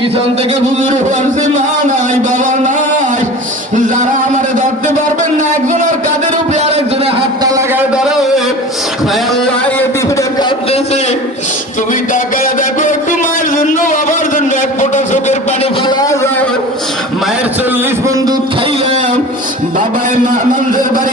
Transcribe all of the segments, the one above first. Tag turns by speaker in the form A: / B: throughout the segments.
A: পিছন থেকে বুজুর আসছে, মা নাই, বাবা নাই। যারা আমারে ধরতে পারবেন না একজনের কাদের উপরে আরেকজনের হাতটা লাগায় ধরাবে কাঁদতেছে। তুমি টাকায় দেখো, একটু মায়ের জন্য, বাবার জন্য এক ফোঁটা চোখের পানি ফেলা যাও মায়ের চল্লিশ বন্ধু খাইলাম বাবাই মানুষের বাড়ি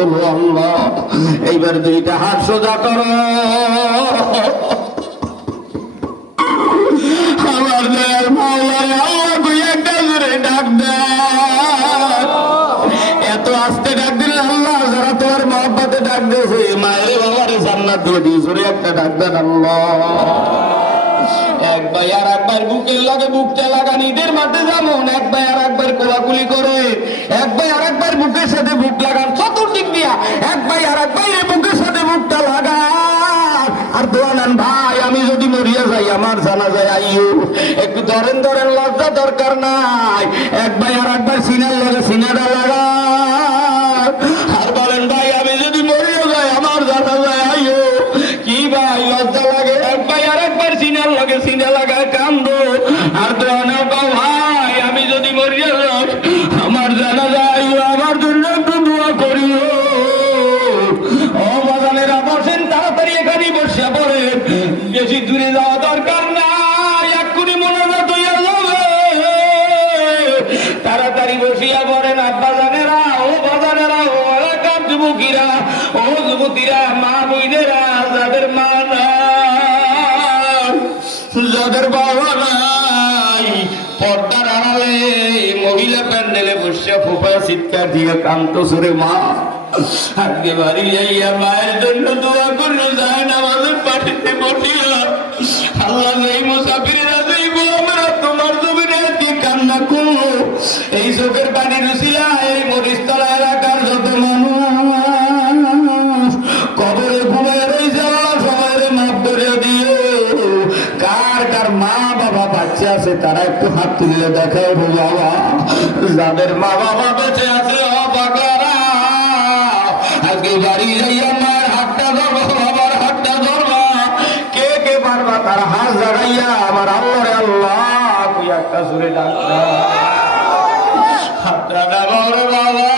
A: আল্লাহ। এইবার দুইটা হাত সোজা করো। আমার দয়াল মাওলারে আল্লাহ একটা জোরে ডাক এত আস্তে ডাক দিলে আল্লাহ যারা তোমার মহব্বতে ডাক দিয়েছে, মায়ের বাবারে জান্নাত দিয়ে দিয়েছে, জোরে একটা ডাক দেন আল্লাহ। এক আর একবার বুকের লাগে নিজের মাঠে যেমন এক ভাই আর একবার কোলাকুলি করে, এক ভাই আর একবার বুকের সাথে বুক লাগান একটু ধরেন ধরেন, লজ্জা দরকার নাই। এক ভাই আর একবার সিনার লাগে সিনাটা লাগা আর বলেন, ভাই, আমি যদি মরিও যাই, আমার জানা যায় আইও কি ভাই, লজ্জা লাগে? এক ভাই আর একবার সিনার লাগে সিনা লাগায় কান্দো যুবকিরা ও যুবতীরা, মা বইনেরা যাদের মা নাই, যাদের বাবা নাই, পর্দার আড়ালে মহিলা প্যান্ডেলে বসে ফোপা চিৎকার দিয়ে কান্ত সুরে, মা, আজকে বাড়ি যাইয়া মায়ের জন্য দোয়া করল যায় না আমাদের পাঠিতে বসিয়া তারা একটু হাত তুলে দেখাও গো বাবা যাদের মা বাবা বেঁচে আছে আজকে বাড়ি হাতটা বাবার হাতটা ধরবা। কে কে পারবা তার হাত জাগাইয়া? আমার আল্লাহ রে আল্লাহ, তুই একটা সুরে ডাক হাতটা বাবা।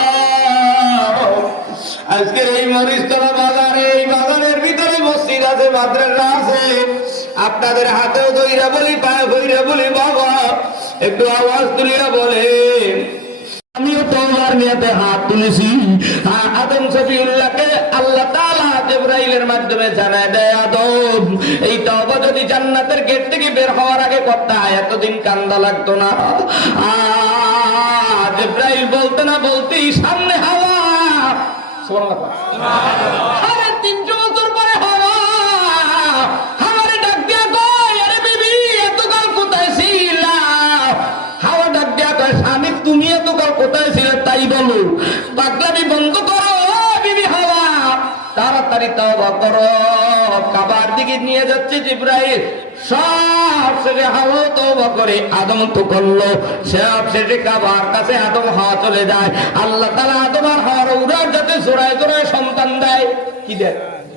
A: আজকের এই মরিস্তলা বাজারে, এই বাজারের ভিতরে মসজিদ আছে, মাদ্রাসা আছে। আপনাদের হাতেও দইরা বলি, পায়ে বইরা বলি, বাবা, একটু আওয়াজ তুলিয়া বলে। আমিও তোমার নিয়াতে হাত তুলেছি। আদম সফিউল্লাহকে আল্লাহ তাআলা জিবরাইলের মাধ্যমে জানায় দেয়, আদম, এই তওবা যদি জান্নাতের গেট থেকে বের হওয়ার আগে হয় এতদিন কান্দা লাগতো না। জিবরাইল বলতে না বলতেই সামনে হাওয়া। সুবহানাল্লাহ। সাড়ে তিনশো বলো, পাগলামি বন্ধ করো, বিবি হাওয়া। তাড়াতাড়ি তওবা করো। কাবার দিকে নিয়ে যাচ্ছে জিব্রাইল। সব শেষে হাওয়া তওবা করে আদম তো করল। সব শেষে কাবার কাছে আদম হাওয়া চলে যায়। আল্লাহ তাআলা আদম আর হাওয়ার উড়ার যাতে জোড়ায় জোড়ায় সন্তান দেয়। কি দেয়?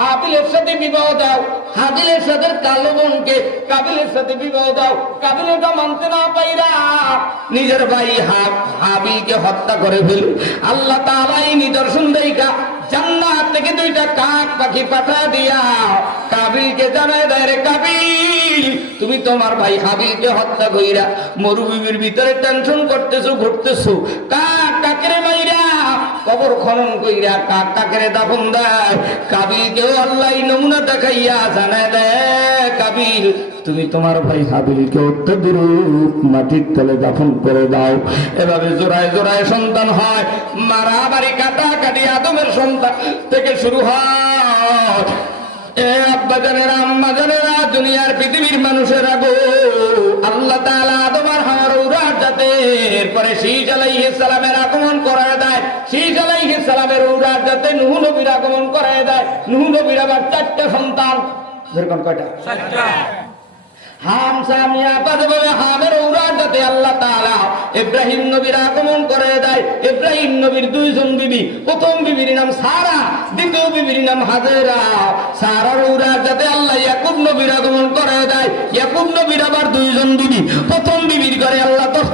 A: হাবিলের সাথে বিবাহ দাও। হাবিলের সাথে কালো বোনকে কাবিলের সাথে বিবাহ দাও। কাবিলটা মানতে না পাইরা নিজের ভাই হাব হাবিলকে হত্যা করে ফেল। আল্লাহ তাআলা এই নিদর্শন জান্নাত থেকে দুইটা কাক পাখি পাঠা দিয়া কাবিলকে দেয়, রে কাবিল, তুমি তোমার ভাই হাবিলকে হত্যা কইরা মরুভূমির ভিতরে টেনশন করতেছো, ঘুরতেছো। কাক কাকেরে মাইরা কবর খনন কইরা কাক কাকেরে দাফন দেয়। কাবিলকেও আল্লাহ নমুনা দেখাইয়া জানায় দেয়, কাবিল, তুমি তোমার ভাই হাবিলকে অত্যধিক মাটির তলে দাফন করে দাও। এভাবে জোড়ায় জোড়ায় সন্তান হয়। মারামারি কাটা কাটি আদমের সন্তান থেকে শুরু হয়। এ আব্বা জানেরা, আম্মা জানেরা, দুনিয়ার পৃথিবীর মানুষেরা গো আল্লাহ তাআলা আদম আর হাওয়ার উরার যাতে এরপরে সেই সালামের আগমন করায় আলাইহিস সালামের উরার যাতে নূহ নবীর আগমন করায় দেয়। নূহ নবীর আবার চারটা সন্তান। যেরকম কয়টা? হাম সামিয়া পাদবে হামের উড়ার যাতে আল্লাহ তাআলা ইব্রাহিম নবীর আগমন করে দেয়। ইব্রাহিম নবীর দুইজন বিবি। প্রথম বিবির নাম সারা দ্বিতীয় বিবির নাম হাজেরা। সারার উড়ার যাতে আল্লাহ ইয়াকুব নবীর আগমন করে দেয়। ইয়াকুব নবীর আবার দুইজন বিবি। প্রথম বিবির ঘরে আল্লাহ দশটা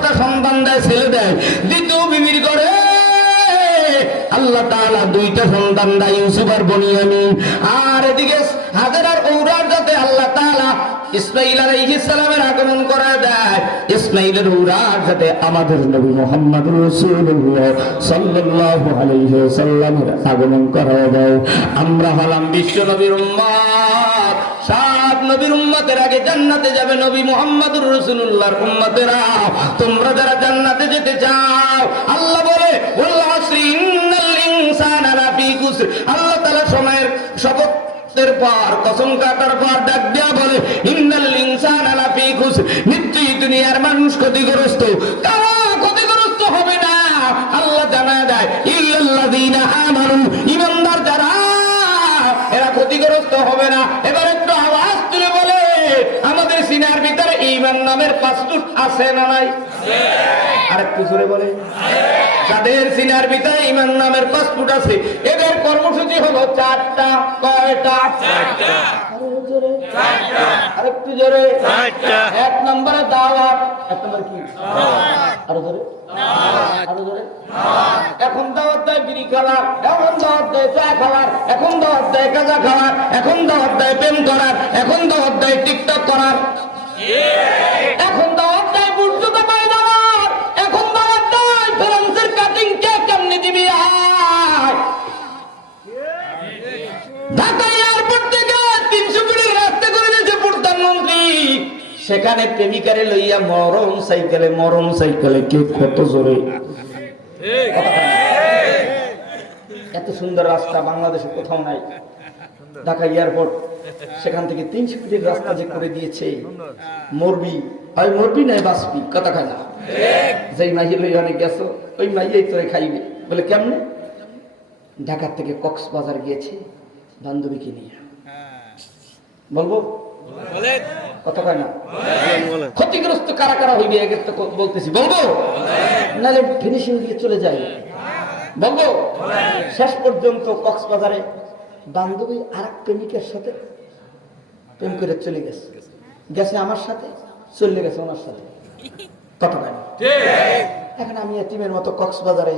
A: তাআলা দুইটা সন্তান দেয় ইউসুফ আর এদিকে যাতে আল্লাহ তাআলা ইসমাইল আগমন করা ইসমাইলের উরার যাতে আমাদের নবী মুহাম্মদ সাল্লাল্লাহু আলাইহি ওয়াসাল্লামের আগমন করা আমরা হলাম বিশ্ব নবীর উম্মত। নবীর উম্মতের আগে জান্নাতে যাবে নবী উম্মতেরা। তোমরা যারা জান্নাতে যেতে চাও, আল্লাহ বলে ইনসানা খুসর আল্লাহ তাআলা সময়ের শপথ এর পর, কসম কাটার পর ডাক দেয়া বলে, ইন্নাল ইনসান লাফি খুস নিশ্চয়ই দুনিয়ার মানুষ ক্ষতিগ্রস্ত। নামের পাসপোর্ট আছে না নাই? আরেকটু জোরে বলে। যাদের সিনার ভিতরে ইমান নামের পাসপোর্ট আছে এদের কর্মসূচি হলো চারটা কয়টা? আরেকটু জোরে। এক নম্বরে দাওয়াত। এক নম্বর কি? আরও জোরে। আরও জোরে। এখন দাওয়াত দেয় বিড়ি খালার এখন দাওয়াত দেয় চা খালার এখন দাওয়াত দেয় গাঁজা খালার এখন দাওয়াত দেয় প্রেম করার এখন দাওয়াত দেয় টিকটক করার। এখন দাওয়াত দেয় বুঝতে পাই যাওয়ার এখন দাওয়াত দেয় ফ্রান্সের কাটিং কে কেমনি দিবি আয়? ঢাকা এয়ারপোর্ট থেকে তিনশো কোটি রাস্তা করে দিয়েছে প্রধানমন্ত্রী। সেখানে প্রেমিকারে লইয়া মরম সাইকেলে মরম সাইকেলে কে কত জোরে? এত সুন্দর রাস্তা বাংলাদেশে কোথাও নাই। ঢাকা এয়ারপোর্ট সেখান থেকে তিনশো ফিটের রাস্তা যে করে দিয়েছে মরবি। হয় মরবি নাই বাসবি? কথা খায় না। যেই মাইয়ে লই অনেক গেছো ওই মাইয়েই তোরে খাইবে। বলে কেমনে? ঢাকার থেকে কক্সবাজার গিয়েছে বান্ধবীকে নিয়ে। বলব? কথা কয় না? ক্ষতিগ্রস্ত কারা কারা হইবে একে তো বলতেছি। বলব? নাহলে ফিনিশিং দিয়ে চলে যাই। বলব? শেষ পর্যন্ত কক্সবাজারে বান্ধবী আর এক প্রেমিকের সাথে প্রেম করে চলে গেছে। গেছে আমার সাথে চলে গেছে ওনার সাথে। কথা এখন আমি এতিমের মতো কক্সবাজারে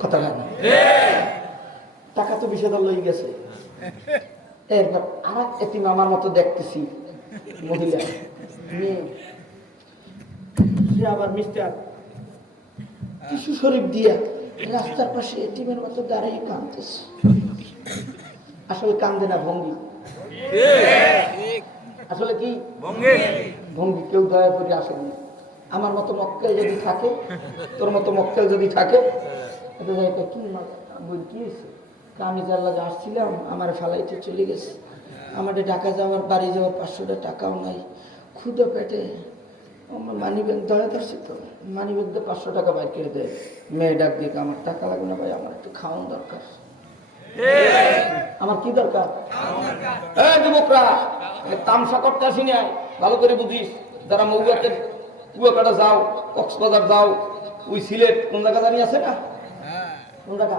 A: কথা কয় না টাকা তো বিশ হাজার লই গেছে। এরপর আর এক এতিম আমার মতো দেখতেছি মহিলা। মেয়ে। সে আবার মিস্টার টিসু শরীফ দিয়া রাস্তার পাশে এটিমের মতো দাঁড়িয়ে কাঁদতেছে। আসলে কান্দে না ভঙ্গি। আসলে কি? ভঙ্গি। কেউ দয়া করে আসেনি আমার মতো মক্কেল যদি থাকে তোর মতো মক্কেল যদি থাকে এটা জায়গায় কি বই কি হয়েছে? আমি জানলা আসছিলাম আমার ফালাইতে চলে গেছে। আমাদের ঢাকা যাওয়ার বাড়ি যাওয়ার পাঁচশোটা টাকাও নাই। ক্ষুদে পেটে আমার মানি ব্যাগ ধরে ধরছি তো মানি ব্যাগ দিয়ে পাঁচশো টাকা বাইর করে দেয় মেয়ে ডাক দিয়ে আমার টাকা লাগবে না ভাই, আমার একটু খাওয়ান দরকার। আমার কি দরকার? এই যুবকরা তামসা করতে আসি না ভালো করে বুঝিস। যারা মৌগাতের কুয়াকাটা যাও, কক্সবাজার যাও, ওই সিলেট, কোন জায়গা জানি আছে না?
B: কোন জায়গা?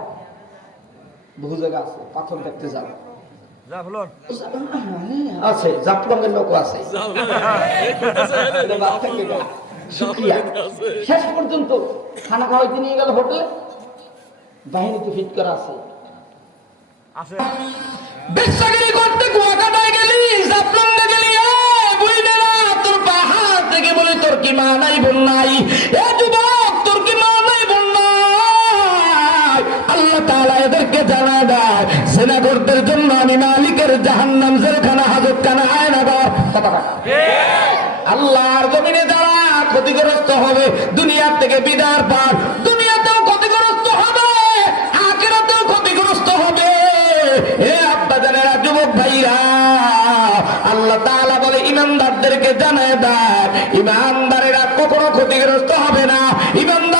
B: বহু জায়গা আছে, পাথর দেখতে যাবে আছে জাফলঙ্গের লোক আছে। শেষ পর্যন্ত খানা খাওয়াইতে নিয়ে গেল হোটেলে। বাহিনীতে ফিট করা আছে।
A: বেশ্যাগিরি করতে কুয়াকাটায় গেলি জাফলঙ্গে গেলি বুঝলে না তোর পাহাড় থেকে বলে তোর কি মা নাই বোন নাই? এ যুবক তোর কি মা নাই বোন নাই? আল্লাহ তাআলা এদেরকে জানা দেয় সেনাগরদের জন্য আমি মালিকের জাহান্নাম জেলখানা হাজতখানা আয়নাগর কথা কথা আল্লাহর জমিনে যারা ক্ষতিগ্রস্ত হবে, দুনিয়ার থেকে বিদার পার, দুনিয়াতেও ক্ষতিগ্রস্ত হবে ক্ষতিগ্রস্ত হবে। হে যুবক ভাইরা, আল্লাহ বলে, ইমানদারদেরকে জানায় দেয় ইমানদারেরা কখনো ক্ষতিগ্রস্ত হবে না ইমানদারের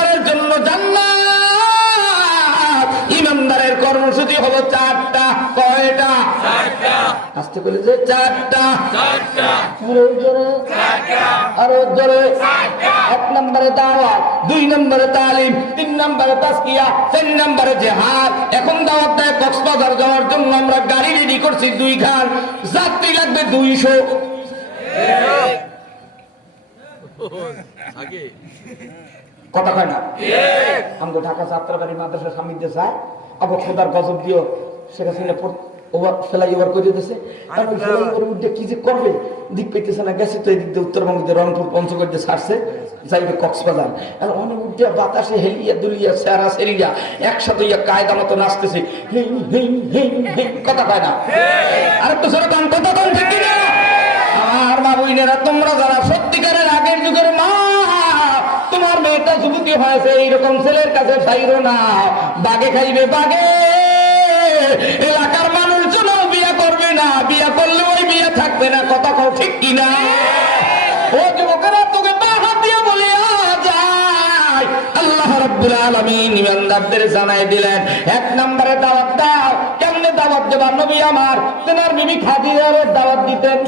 A: কর্মসূচি হলো চারটা। কয়টা? আসতে বলে যে চারটা। আরও জোরে আরও জোরে। এক নম্বরে দাওয়াত দুই নম্বরে তালিম তিন নম্বরে তাসকিয়া চার নম্বরে জেহাদ। এখন দাওয়াত দেয় কক্সবাজার যাওয়ার জন্য আমরা গাড়ি রেডি করছি দুই খান যাত্রী লাগবে দুইশো। কথা কয় না? আমগো ঢাকা যাত্রাবাড়ি মাদ্রাসা সামিতে যায়। আবার খোদার গজব দিও সেটা শুনে ওভার সেলাই ওভার করে দিতেছে। তারপর সেলাই ওভার উঠে কি যে করবে? দিক পেতেছে না গেছে তো এই দিয়ে উত্তরবঙ্গ দিয়ে রংপুর পঞ্চগড় দিয়ে ছাড়ছে যাইবে কক্সবাজার। আর অনেক উঠে বাতাসে হেলিয়া দুলিয়া সেরা সেরিয়া একসাথে ইয়া কায়দা মতো নাচতেছে কথা পায় না? আর কথা ঠিক না মা বইনেরা তোমরা যারা সত্যিকারের আগের যুগের মা তোমার মেয়েটা যুবতী হয়েছে এইরকম ছেলের কাছে চাইরো না। বাগে খাইবে, বাগে। এলাকার মানুষজন বিয়া করবে না। বিয়া করলে ওই বিয়া থাকবে না। কথা কও ঠিক কিনা? ও যুবকেরা, তোকে আমার, তেনার বিবি খাদিজার দাওয়াত দিতেন।